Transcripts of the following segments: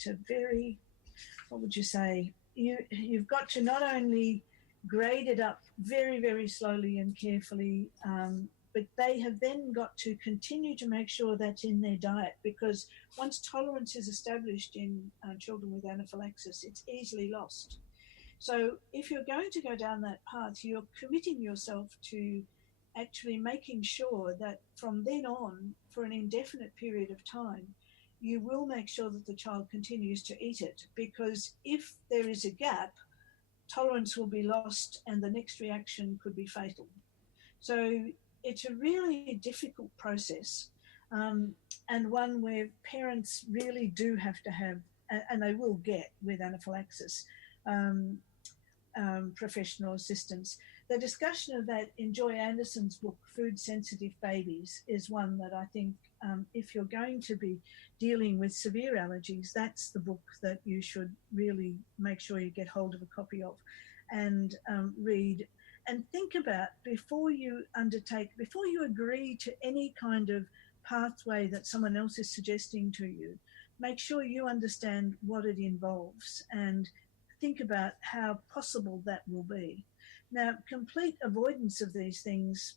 to what would you say? You've got to not only grade it up very, very slowly and carefully, but they have then got to continue to make sure that's in their diet, because once tolerance is established in children with anaphylaxis, it's easily lost. So if you're going to go down that path, you're committing yourself to actually making sure that from then on, for an indefinite period of time, you will make sure that the child continues to eat it, because if there is a gap, tolerance will be lost and the next reaction could be fatal. So it's a really difficult process, and one where parents really do have to have, and they will get with anaphylaxis, professional assistance. The discussion of that in Joy Anderson's book, Food Sensitive Babies, is one that I think if you're going to be dealing with severe allergies, that's the book that you should really make sure you get hold of a copy of and read and think about before you agree to any kind of pathway that someone else is suggesting to you. Make sure you understand what it involves and think about how possible that will be. Now, complete avoidance of these things,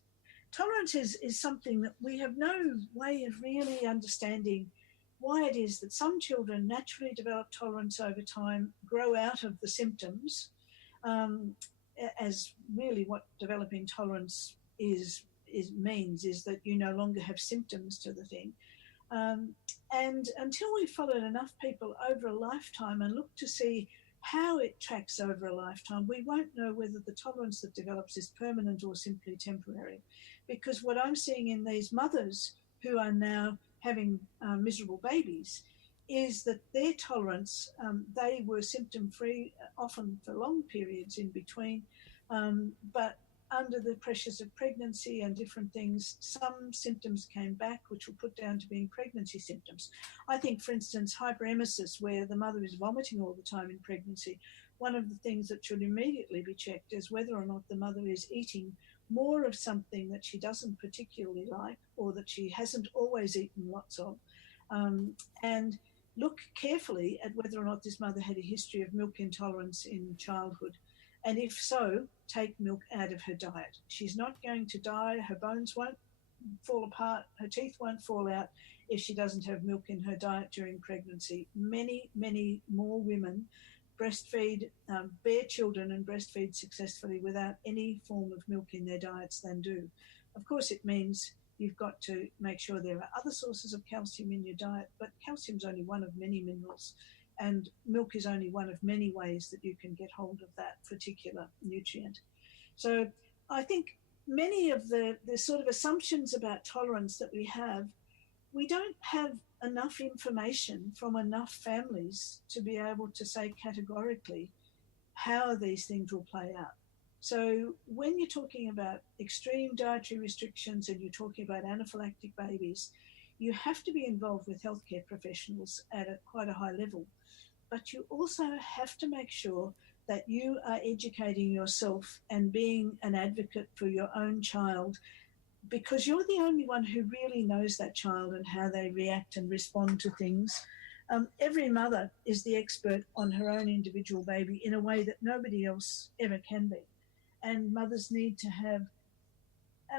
tolerance is something that we have no way of really understanding why it is that some children naturally develop tolerance over time, grow out of the symptoms, as really what developing tolerance means is that you no longer have symptoms to the thing. And until we've followed enough people over a lifetime and look to see how it tracks over a lifetime, we won't know whether the tolerance that develops is permanent or simply temporary. Because what I'm seeing in these mothers who are now having miserable babies is that their tolerance, they were symptom-free often for long periods in between, but under the pressures of pregnancy and different things, some symptoms came back, which were put down to being pregnancy symptoms. I think, for instance, hyperemesis, where the mother is vomiting all the time in pregnancy, one of the things that should immediately be checked is whether or not the mother is eating more of something that she doesn't particularly like or that she hasn't always eaten lots of, and look carefully at whether or not this mother had a history of milk intolerance in childhood. And if so, take milk out of her diet. She's not going to die, her bones won't fall apart, her teeth won't fall out if she doesn't have milk in her diet during pregnancy. Many, many more women breastfeed, bear children and breastfeed successfully without any form of milk in their diets than do. Of course, it means you've got to make sure there are other sources of calcium in your diet, but calcium's only one of many minerals, and milk is only one of many ways that you can get hold of that particular nutrient. So I think many of the sort of assumptions about tolerance that we don't have enough information from enough families to be able to say categorically how these things will play out. So when you're talking about extreme dietary restrictions and you're talking about anaphylactic babies, you have to be involved with healthcare professionals at quite a high level. But you also have to make sure that you are educating yourself and being an advocate for your own child, because you're the only one who really knows that child and how they react and respond to things. Every mother is the expert on her own individual baby in a way that nobody else ever can be. And mothers need to have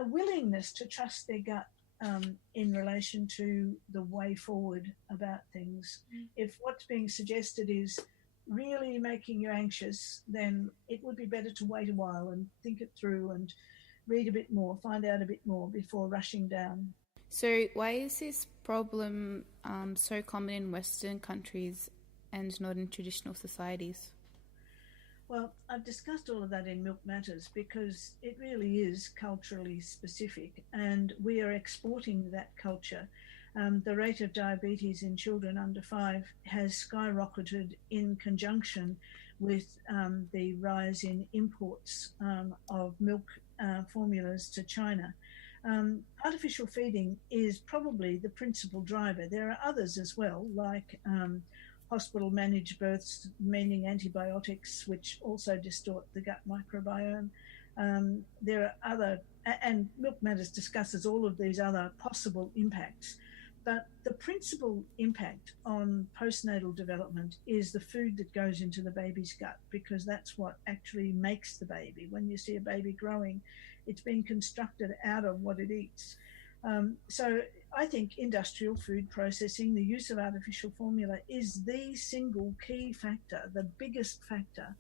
a willingness to trust their gut in relation to the way forward about things. If what's being suggested is really making you anxious, then it would be better to wait a while and think it through and read a bit more, find out a bit more before rushing down. So why is this problem so common in Western countries and not in traditional societies? Well, I've discussed all of that in Milk Matters because it really is culturally specific, and we are exporting that culture. The rate of diabetes in children under 5 has skyrocketed in conjunction with the rise in imports of milk formulas to China. Artificial feeding is probably the principal driver. There are others as well, like hospital-managed births, meaning antibiotics, which also distort the gut microbiome. There are other, and Milk Matters discusses all of these other possible impacts. But the principal impact on postnatal development is the food that goes into the baby's gut, because that's what actually makes the baby. When you see a baby growing, it's being constructed out of what it eats. So I think industrial food processing, the use of artificial formula is the single key factor, the biggest factor.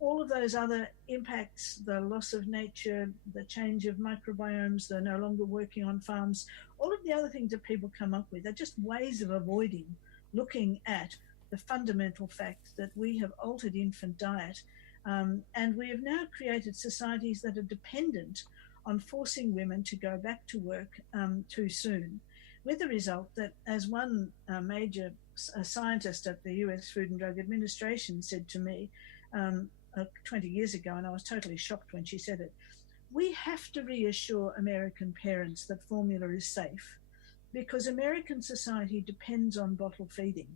All of those other impacts, the loss of nature, the change of microbiomes, they're no longer working on farms, all of the other things that people come up with are just ways of avoiding looking at the fundamental fact that we have altered infant diet, and we have now created societies that are dependent on forcing women to go back to work too soon, with the result that, as one major scientist at the US Food and Drug Administration said to me 20 years ago, and I was totally shocked when she said it, we have to reassure American parents that formula is safe, because American society depends on bottle feeding.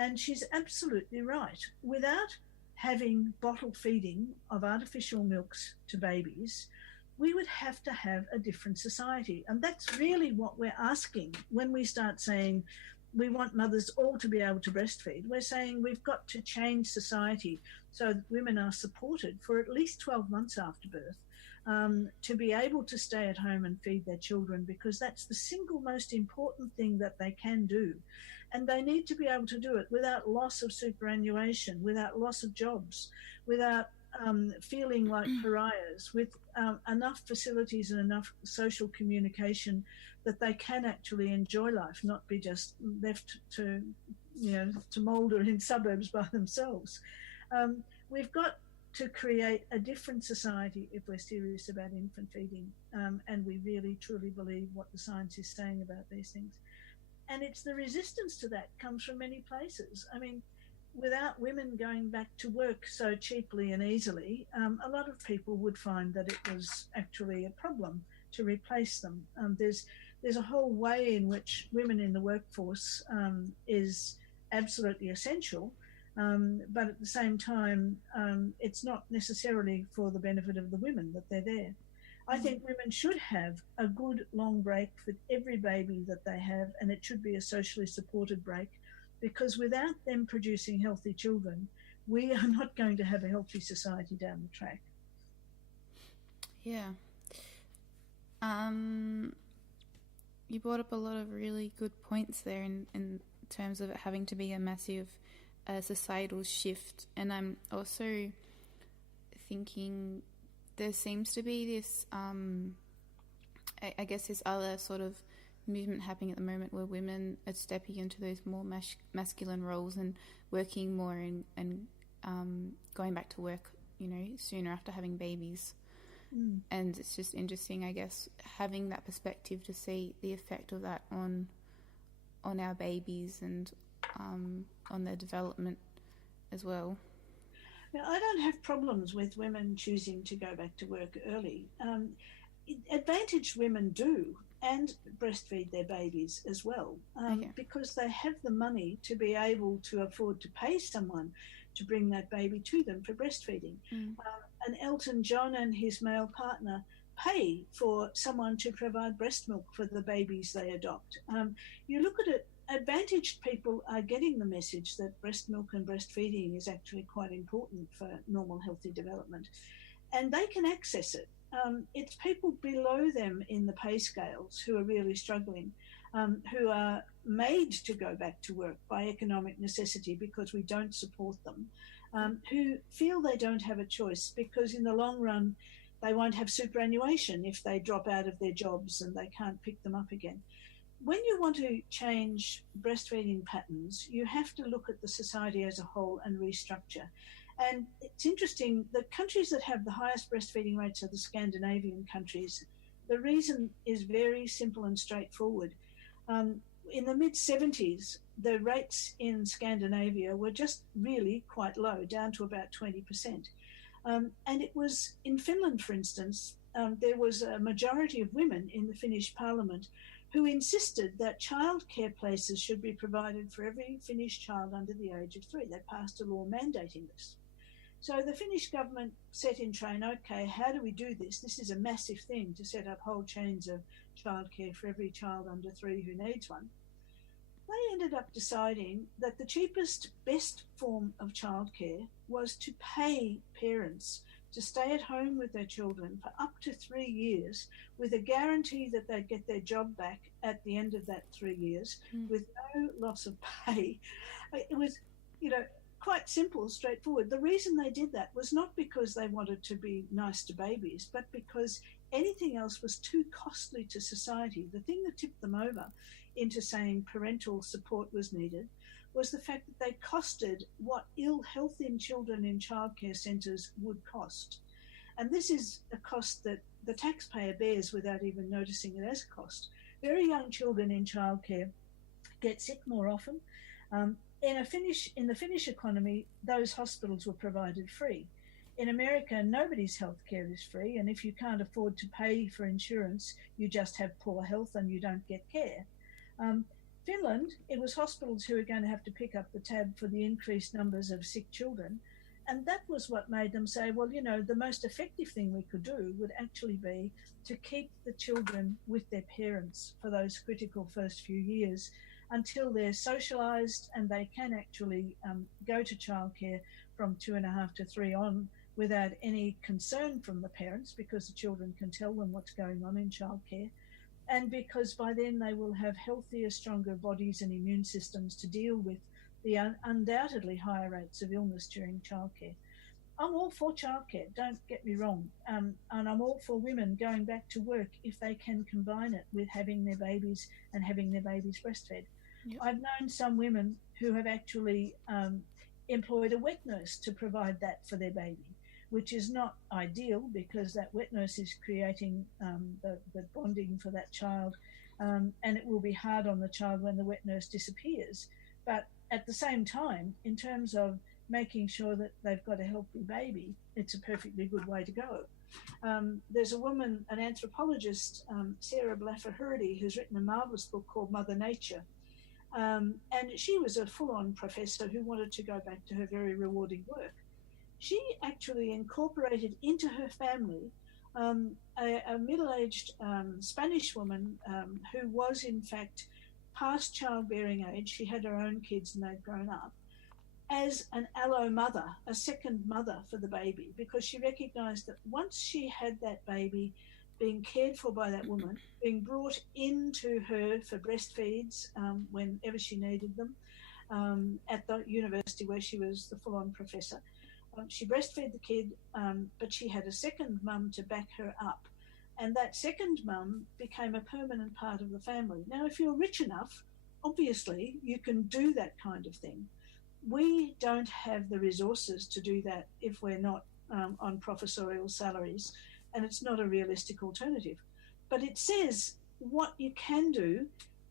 And she's absolutely right. Without having bottle feeding of artificial milks to babies, we would have to have a different society. And that's really what we're asking when we start saying we want mothers all to be able to breastfeed. We're saying we've got to change society so that women are supported for at least 12 months after birth to be able to stay at home and feed their children, because that's the single most important thing that they can do. And they need to be able to do it without loss of superannuation, without loss of jobs, without feeling like pariahs, with enough facilities and enough social communication that they can actually enjoy life, not be just left to moulder in suburbs by themselves. We've got to create a different society if we're serious about infant feeding, and we really truly believe what the science is saying about these things. And it's the resistance to that comes from many places. I mean, without women going back to work so cheaply and easily, a lot of people would find that it was actually a problem to replace them. There's a whole way in which women in the workforce is absolutely essential, but at the same time, it's not necessarily for the benefit of the women that they're there. I think women should have a good long break with every baby that they have, and it should be a socially supported break, because without them producing healthy children, we are not going to have a healthy society down the track. Yeah. You brought up a lot of really good points there in terms of it having to be a massive societal shift. And I'm also thinking there seems to be this, I guess, this other sort of movement happening at the moment where women are stepping into those more masculine roles and working more and going back to work, sooner after having babies. And it's just interesting, I guess, having that perspective to see the effect of that on our babies and on their development as well. Now, I don't have problems with women choosing to go back to work early. Advantaged women do, and breastfeed their babies as well, because they have the money to be able to afford to pay someone to bring that baby to them for breastfeeding. And Elton John and his male partner pay for someone to provide breast milk for the babies they adopt. You look at it, advantaged people are getting the message that breast milk and breastfeeding is actually quite important for normal healthy development, and they can access it. It's people below them in the pay scales who are really struggling, who are made to go back to work by economic necessity because we don't support them, who feel they don't have a choice because in the long run they won't have superannuation if they drop out of their jobs and they can't pick them up again. When you want to change breastfeeding patterns, you have to look at the society as a whole and restructure. And it's interesting, the countries that have the highest breastfeeding rates are the Scandinavian countries. The reason is very simple and straightforward. In the mid-70s, the rates in Scandinavia were just really quite low, down to about 20%. And it was in Finland, for instance, there was a majority of women in the Finnish parliament who insisted that childcare places should be provided for every Finnish child under the age of 3. They passed a law mandating this. So the Finnish government set in train, okay, how do we do this? This is a massive thing to set up whole chains of childcare for every child under 3 who needs one. They ended up deciding that the cheapest, best form of childcare was to pay parents to stay at home with their children for up to 3 years with a guarantee that they'd get their job back at the end of that 3 years with no loss of pay. It was, quite simple, straightforward. The reason they did that was not because they wanted to be nice to babies, but because anything else was too costly to society. The thing that tipped them over into saying parental support was needed was the fact that they costed what ill health in children in childcare centres would cost. And this is a cost that the taxpayer bears without even noticing it as a cost. Very young children in childcare get sick more often. In the Finnish economy, those hospitals were provided free. In America, nobody's healthcare is free, and if you can't afford to pay for insurance, you just have poor health and you don't get care. Finland, it was hospitals who were going to have to pick up the tab for the increased numbers of sick children, and that was what made them say, well, the most effective thing we could do would actually be to keep the children with their parents for those critical first few years until they're socialised and they can actually go to childcare from 2.5 to 3 on without any concern from the parents, because the children can tell them what's going on in childcare, and because by then they will have healthier, stronger bodies and immune systems to deal with the undoubtedly higher rates of illness during childcare. I'm all for childcare, don't get me wrong, and I'm all for women going back to work if they can combine it with having their babies and having their babies breastfed. Yep. I've known some women who have actually employed a wet nurse to provide that for their baby, which is not ideal because that wet nurse is creating the bonding for that child, and it will be hard on the child when the wet nurse disappears. But at the same time, in terms of making sure that they've got a healthy baby, it's a perfectly good way to go. There's a woman, an anthropologist, Sarah Blaffer-Hurdy, who's written a marvellous book called Mother Nature. And she was a full-on professor who wanted to go back to her very rewarding work. She actually incorporated into her family a middle-aged Spanish woman who was, in fact, past childbearing age. She had her own kids and they'd grown up, as an allo mother, a second mother for the baby, because she recognised that once she had that baby being cared for by that woman, being brought into her for breastfeeds whenever she needed them, at the university where she was the full-on professor. She breastfed the kid, but she had a second mum to back her up. And that second mum became a permanent part of the family. Now, if you're rich enough, obviously you can do that kind of thing. We don't have the resources to do that if we're not on professorial salaries, and it's not a realistic alternative. But it says what you can do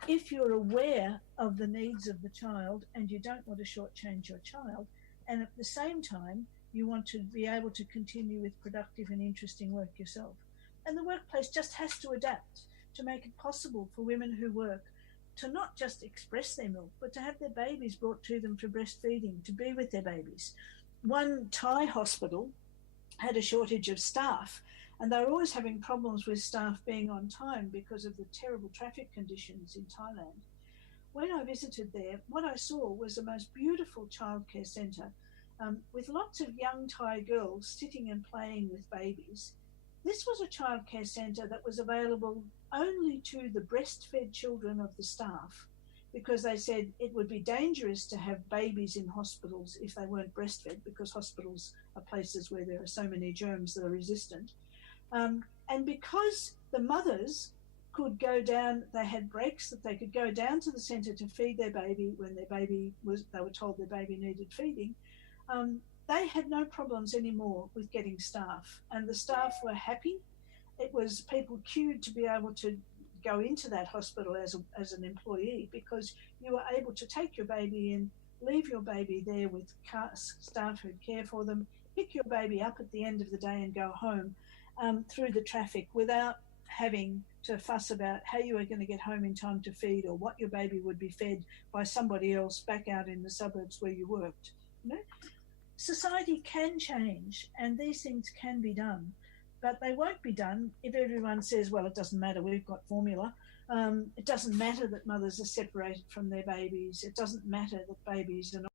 if you're aware of the needs of the child and you don't want to shortchange your child, and at the same time you want to be able to continue with productive and interesting work yourself. And the workplace just has to adapt to make it possible for women who work to not just express their milk, but to have their babies brought to them for breastfeeding, to be with their babies. One Thai hospital had a shortage of staff, and they were always having problems with staff being on time because of the terrible traffic conditions in Thailand. When I visited there, what I saw was the most beautiful childcare centre with lots of young Thai girls sitting and playing with babies. This was a childcare centre that was available only to the breastfed children of the staff, because they said it would be dangerous to have babies in hospitals if they weren't breastfed, because hospitals are places where there are so many germs that are resistant. And because the mothers could go down, they had breaks that they could go down to the centre to feed their baby when they were told their baby needed feeding. They had no problems anymore with getting staff, and the staff were happy. It was people queued to be able to go into that hospital as an employee, because you were able to take your baby in, leave your baby there with staff who care for them, pick your baby up at the end of the day and go home through the traffic without having to fuss about how you were going to get home in time to feed, or what your baby would be fed by somebody else back out in the suburbs where you worked. You know? society can change and these things can be done, but they won't be done if everyone says, well, it doesn't matter, we've got formula. It doesn't matter that mothers are separated from their babies. It doesn't matter that babies are not